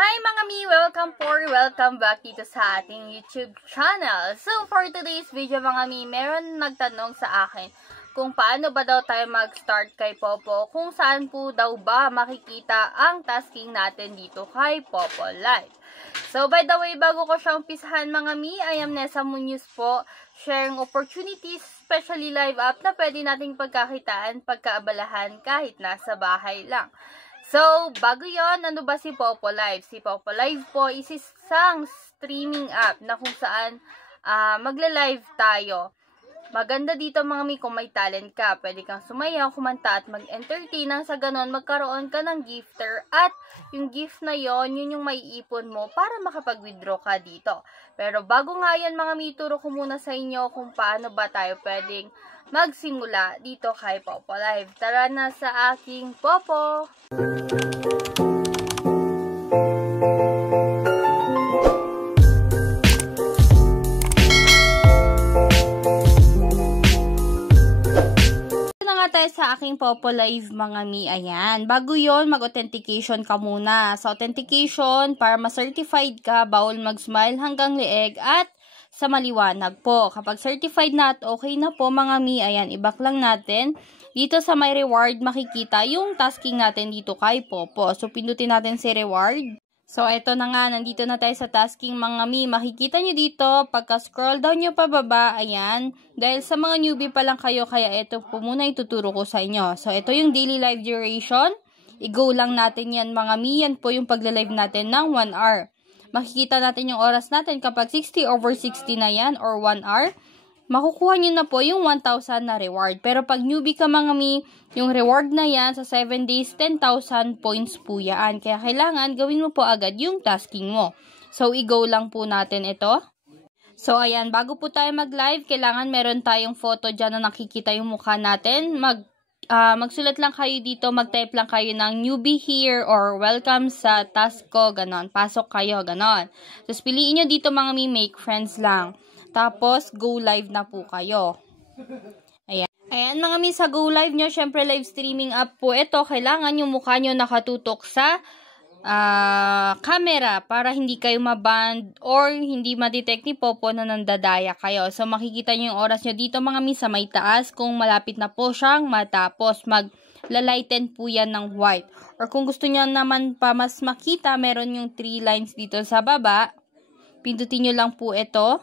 Hi mga mi! Welcome back dito sa ating YouTube channel. So for today's video mga mi, meron nagtanong sa akin kung paano ba daw tayo mag-start kay Popo, kung saan po daw ba makikita ang tasking natin dito kay Popo Live. So by the way, bago ko siyang umpisahan mga mi, I am Nessa Munoz po, sharing opportunities, especially live app na pwede nating pagkakitaan, pagkaabalahan kahit nasa bahay lang. So, bago yon, ano ba si Popo Live? Si Popo Live po is isang streaming app na kung saan magla-live tayo. Maganda dito mga mi kung may talent ka. Pwede kang sumayaw, kumanta at mag-entertain nang sa ganon magkaroon ka ng gifter at yung gift na yon, yun yung maiipon mo para makapag-withdraw ka dito. Pero bago nga yan mga mi, turo ko muna sa inyo kung paano ba tayo pwedeng magsimula dito kay Popo Live. Tara na sa aking Popo! Tayo sa aking Popo Live mga mi, ayan. Bago yon, mag-authentication ka muna. Sa authentication, para ma-certified ka, bawal mag-smile hanggang leeg at sa maliwanag po. Kapag certified na at okay na po mga mi, ayan, i-back lang natin. Dito sa my reward, makikita yung tasking natin dito kay Popo. So, pindutin natin si reward. So, eto na nga, nandito na tayo sa tasking mga mi. Makikita nyo dito, pagka-scroll down nyo pababa, ayan. Dahil sa mga newbie pa lang kayo, kaya eto po muna ituturo ko sa inyo. So, ito yung daily live duration. I-go lang natin yan mga mi. Yan po yung pagla-live natin ng 1 hour. Makikita natin yung oras natin kapag 60/60 na yan or 1 hour. Makukuha nyo na po yung 1,000 na reward. Pero pag newbie ka mga mi, yung reward na yan sa 7 days, 10,000 points po yan. Kaya kailangan gawin mo po agad yung tasking mo. So, i-go lang po natin ito. So, ayan, bago po tayo mag-live, kailangan meron tayong photo dyan na nakikita yung mukha natin. Magsulat lang kayo dito, mag-type lang kayo ng newbie here or welcome sa task ko, ganon. Pasok kayo, ganon. So, piliin nyo dito mga mi, make friends lang. Tapos, go live na po kayo. Ayan. Ayan mga mi, sa go live nyo, syempre live streaming app po ito. Kailangan yung mukha nyo nakatutok sa camera para hindi kayo maband or hindi ma-detect ni Popo na nandadaya kayo. So, makikita nyo yung oras nyo dito mga mi sa may taas. Kung malapit na po siyang matapos, mag-lighten po yan ng white. Or kung gusto nyo naman pa mas makita, meron yung 3 lines dito sa baba. Pindutin nyo lang po ito.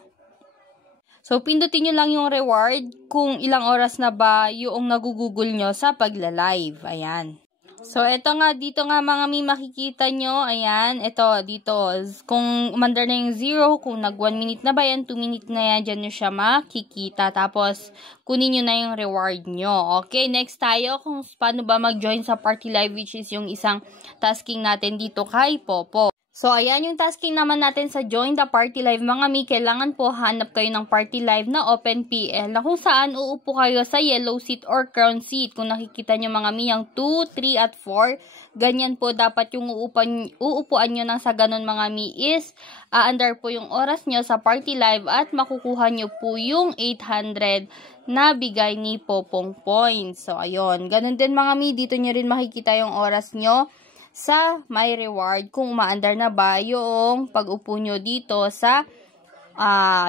So, pindutin nyo lang yung reward kung ilang oras na ba yung nagugugol nyo sa pagla-live. Ayan. So, ito nga, dito nga mga mi makikita nyo. Ayan, ito, dito. Kung umandar na yung 0, kung nag 1 minute na ba yan, 2 minute na yan, dyan nyo siya makikita. Tapos, kunin nyo na yung reward nyo. Okay, next tayo kung paano ba mag-join sa party live, which is yung isang tasking natin dito kay Popo. So, ayan yung tasking naman natin sa Join the Party Live. Mga mi, kailangan po hanap kayo ng Party Live na Open PL na kung saan uupo kayo sa yellow seat or crown seat. Kung nakikita nyo mga mi, yung 2, 3, at 4, ganyan po dapat yung uupuan nyo nang sa ganun mga mi is aandar po yung oras nyo sa Party Live at makukuha nyo po yung 800 na bigay ni Popong Points. So, ayun. Ganun din mga mi, dito nyo rin makikita yung oras nyo sa my reward kung umaandar na ba yung pag-upo nyo dito sa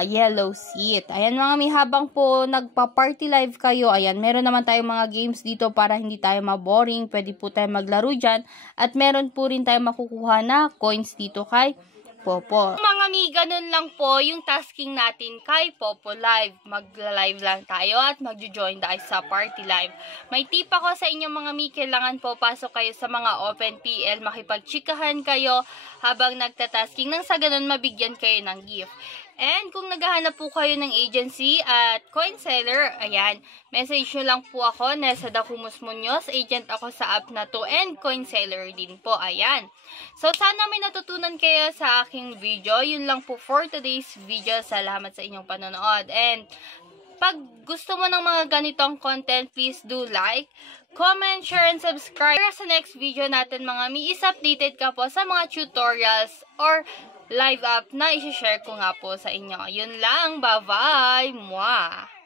yellow seat. Ayan mga mi, habang po nagpa-party live kayo, ayan, meron naman tayong mga games dito para hindi tayo maboring. Pwede po tayo maglaro dyan. At meron po rin tayo makukuha na coins dito kay Popo. Mga mi, ganun lang po yung tasking natin kay Popo Live. Mag-live lang tayo at mag-join tayo sa party live. May tip ako sa inyo mga mi, kailangan po pasok kayo sa mga open PL, makipagchikahan kayo habang nagtatasking nang sa ganun mabigyan kayo ng gift. And kung naghahanap po kayo ng agency at coin seller, ayan, message nyo lang po ako, Nessa Dacumus Munoz, agent ako sa app na to and coin seller din po, ayan. So, sana may natutunan kayo sa aking video. Yun lang po for today's video. Salamat sa inyong panonood. And pag gusto mo ng mga ganitong content, please do like, comment, share, and subscribe. Sa next video natin mga mi, is updated ka po sa mga tutorials or live app na isi-share ko nga po sa inyo. Yun lang. Bye-bye! Mwah!